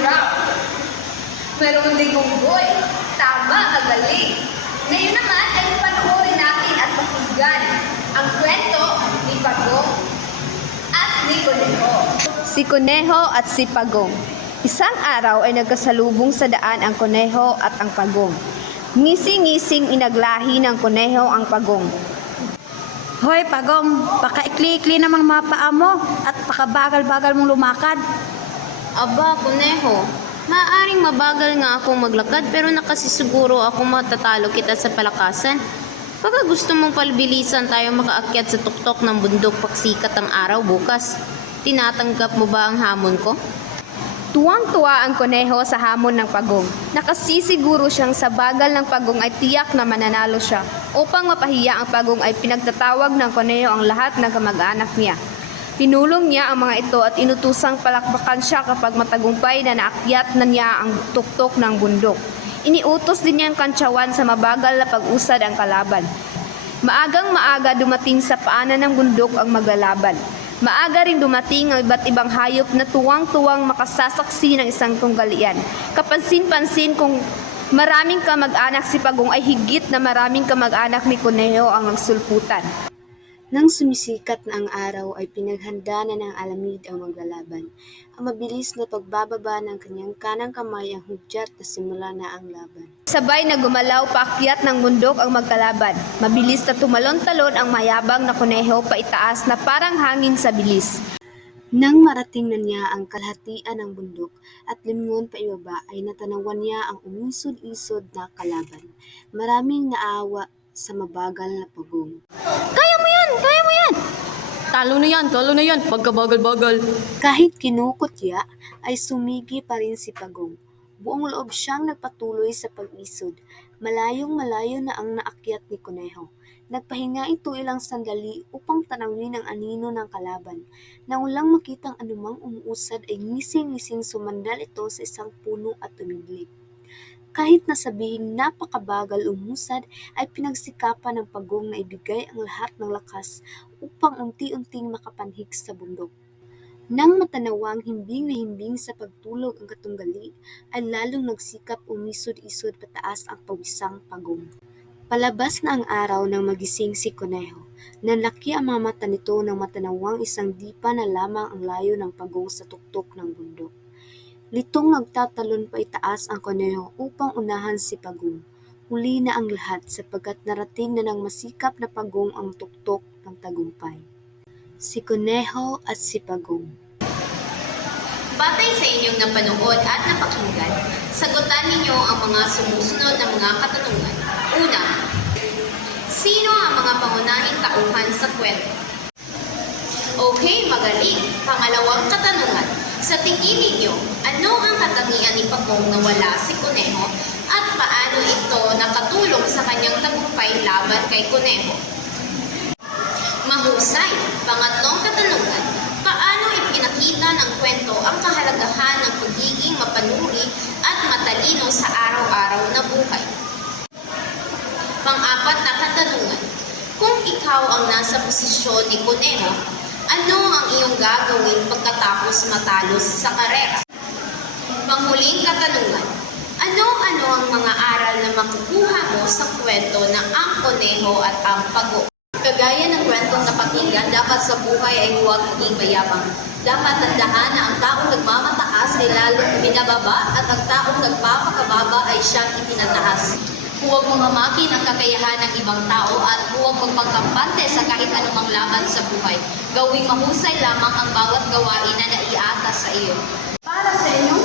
giraffe. Meron ding unggoy. Tama, magaling. Ngayon naman ay panoorin natin at pakinggan ang kwento ni Pagong at ni Kuneho. Si Kuneho at si Pagong. Isang araw ay nagkasalubong sa daan ang Kuneho at ang Pagong. Ngisi-ngising inaglahi ng Kuneho ang Pagong. Hoy, Pagong, pakaikli-ikli namang mga paa mo at pakabagal-bagal mong lumakad. Aba, Kuneho, maaaring mabagal nga akong maglakad pero nakasisiguro akong matatalo kita sa palakasan. Baka gusto mong palbilisan tayo makaakyat sa tuktok ng bundok pagsikat ang araw bukas. Tinatanggap mo ba ang hamon ko? Tuwang-tuwa ang Kuneho sa hamon ng Pagong. Nakasisiguro siyang sa bagal ng Pagong ay tiyak na mananalo siya. Upang mapahiya ang Pagong ay pinagtatawag ng Kuneho ang lahat ng kamag-anak niya. Pinulong niya ang mga ito at inutusang palakpakan siya kapag matagumpay na naakyat na niya ang tuktok ng bundok. Iniutos din niya ang kantsawan sa mabagal na pag-usad ang kalaban. Maagang maaga dumating sa paanan ng bundok ang maglalaban. Maaga rin dumating ang iba't ibang hayop na tuwang-tuwang makasasaksi ng isang tunggalian. Kapansin-pansin kung maraming kamag-anak si Pagong ay higit na maraming kamag-anak ni Kuneho ang nagsulputan. Nang sumisikat na ang araw ay pinaghanda na ng alamid ang maglalaban. Ang mabilis na pagbababa ng kanyang kanang kamay ang hudyat na simula na ang laban. Sabay na gumalaw paakyat ng bundok ang magkalaban. Mabilis na tumalon-talon ang mayabang na Kuneho paitaas na parang hangin sa bilis. Nang marating na niya ang kalahatian ng bundok at lingon pa ibaba ay natanawan niya ang umisod-isod na kalaban. Maraming naawa sa mabagal na Pagong. Kaya mo yan! Kaya mo yan! Talo na yan, pagkabagal-bagal. Kahit kinukutya ay sumigi pa rin si Pagong. Buong loob siyang nagpatuloy sa pag-isod. Malayong-malayo na ang naakyat ni Kuneho. Nagpahinga ito ilang sandali upang tanawin ang anino ng kalaban. Nang walang makitang anumang umuusad ay ngising-ngising sumandal ito sa isang puno at tumigli. Kahit nasabihing napakabagal umusad ay pinagsikapan ng Pagong na ibigay ang lahat ng lakas upang unti-unting makapanhik sa bundok. Nang matanawang himbing na himbing sa pagtulog ang katunggali, ay lalong nagsikap umisod-isod pataas ang pawisang Pagong. Palabas na ang araw nang magising si Kuneho. Nanlaki ang mga mata nito nang matanawang isang dipa na lamang ang layo ng Pagong sa tuktok ng bundok. Litong nagtatalon pa itaas ang Kuneho upang unahan si Pagong. Huli na ang lahat sapagkat narating na ng masikap na Pagong ang tuktok ng tagumpay. Si Kuneho at si Pagong. Batay sa inyong napanood at napakinggan, sagutan ninyo ang mga sumusunod na mga katanungan. Una, sino ang mga pangunahing tauhan sa kwento? Okay, magaling. Pangalawang katanungan, sa tingin ninyo, ano ang katangian ni Pagong na wala si Kuneho at paano ito nakatulong sa kanyang tagumpay laban kay Kuneho? Mahusay. Pangatlong katanungan, paano ipinakita ng kwento ang kahalagahan ng pagiging mapanuri at matalino sa araw-araw na buhay? Pang-apat na katanungan, kung ikaw ang nasa posisyon ni Kuneho, ano ang iyong gagawin pagkatapos matalo sa karera? Panghuling katanungan, ano-ano ang mga aral na makukuha mo sa kwento ng ang Kuneho at ang Pagong? Kagaya ng kwentong napakinggan, dapat sa buhay ay huwag maging mayabang. Dapat tandaan na ang taong nagmamataas ay lalong binababa at ang taong nagpapakababa ay siyang ipinataas. Huwag mong hamakin ang kakayahan ng ibang tao at huwag magpagkampante sa kahit anumang laban sa buhay. Gawing mahusay lamang ang bawat gawain na naiatas sa iyo. Para sa inyong